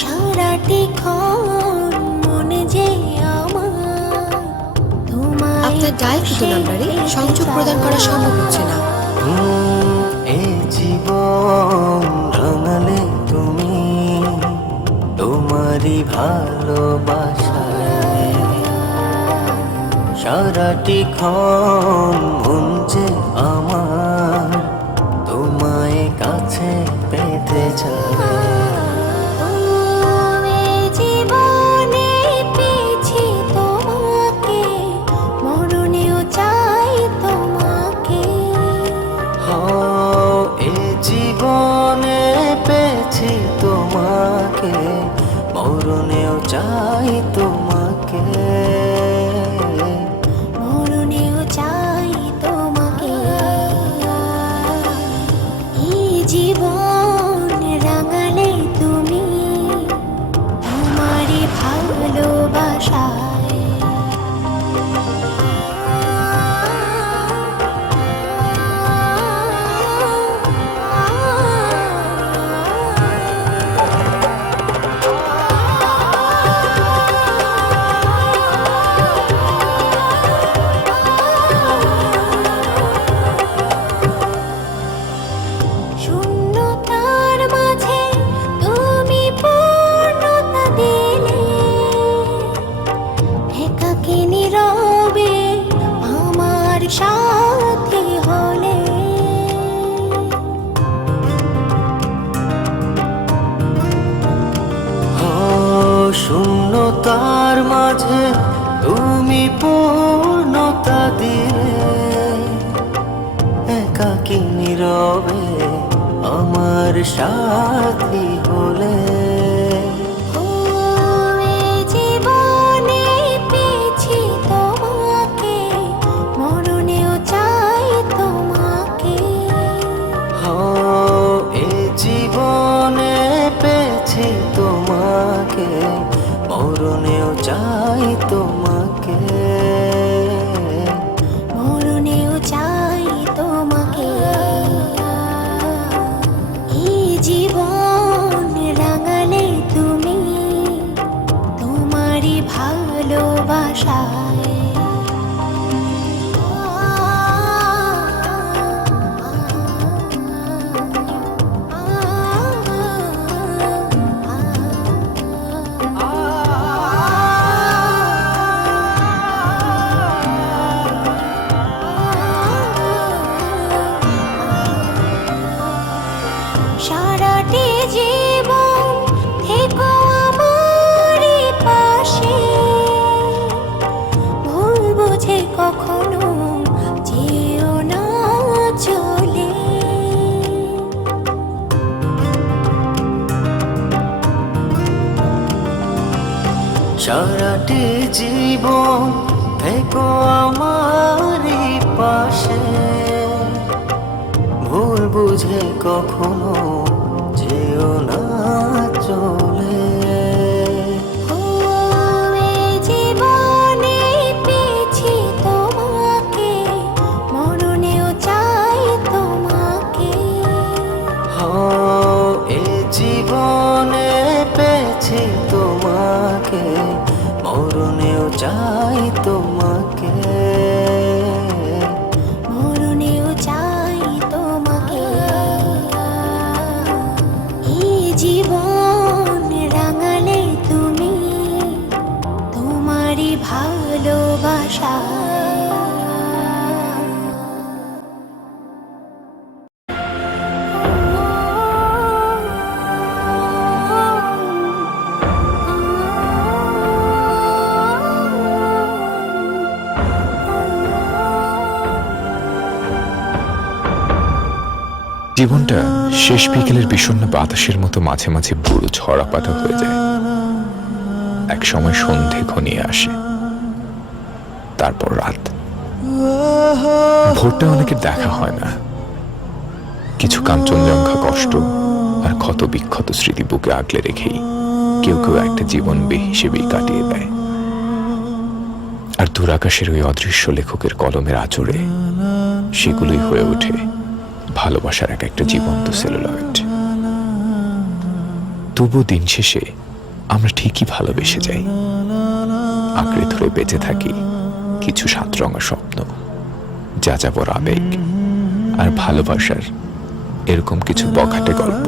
সারাটি ক্ষণ মনে যে আপনার ডায়াল নাম্বারে সংযোগ প্রদান করা সম্ভব হচ্ছে না। এই জীবন রাঙালে তুমি তোমারই ভালোবাসায়, সারাটি ক্ষণ মন যে আমার তোমায় কাছে পেতে চায়। মরণেও চাই তোমাকে, মরণেও চাই তোমাকে। এই জীবন রাঙালে তুমি তোমারই ভালোবাসায়। শূন্যতার মাঝে তুমি পূর্ণতা দিলে, একাকী নীরবে আমার সাথী হলে। জীবনে পেয়েছি তোমাকে, মরণেও চাই তোমাকে। এ জীবনে পেয়েছি তোমাকে, মরণেও চাই তোমাকে, মরণেও চাই তোমাকে। এই জীবন রাঙালে তুমি তোমারই ভালোবাসায়। সারাটি জীবন থেকো আমারই পাশে, ভুল বুঝে কখনো যেও না চলে। সারাটি জীবন থেকো আমারই পাশে, ভুল বুঝে কখনো যেও না চলে। জীবনে পেয়েছি তোমাকে, মরণেও চাই তোমাকে। এ জীবনে পেয়েছি তোমাকে, মরণেও চাই তোমাকে, মরণেও চাই তোমাকে। এই জীবন রাঙালে তুমি তোমারই ভালোবাসায়। জীবনটা শেষ বিকেলের বিষণ্ণ বাতাসের মতো মাঝে মাঝে বুড়ো ঝরা পাতা হয়ে যায়। এক সময় সন্ধে ঘনিয়ে আসে, তারপর রাত। ভোরটা অনেকের দেখা হয় না। কিছু কাঞ্চনজঙ্ঘা কষ্ট আর ক্ষত বিক্ষত স্মৃতি বুকে আগলে রেখেই কেউ কেউ একটা জীবন বেহিসেবেই কাটিয়ে দেয়। আর দূরাকাশের ওই অদৃশ্য লেখকের কলমের আঁচড়ে সেগুলোই হয়ে ওঠে ভালোবাসার এক একটা জীবন্ত সেলুলয়েড। তবু দিন শেষে আমরা ঠিকই ভালোবেসে যাই, আঁকড়ে ধরে বেঁচে থাকি কিছু সাতরঙা স্বপ্ন, যাযাবর আবেগ আর ভালোবাসার এরকম কিছু বখাটে গল্প।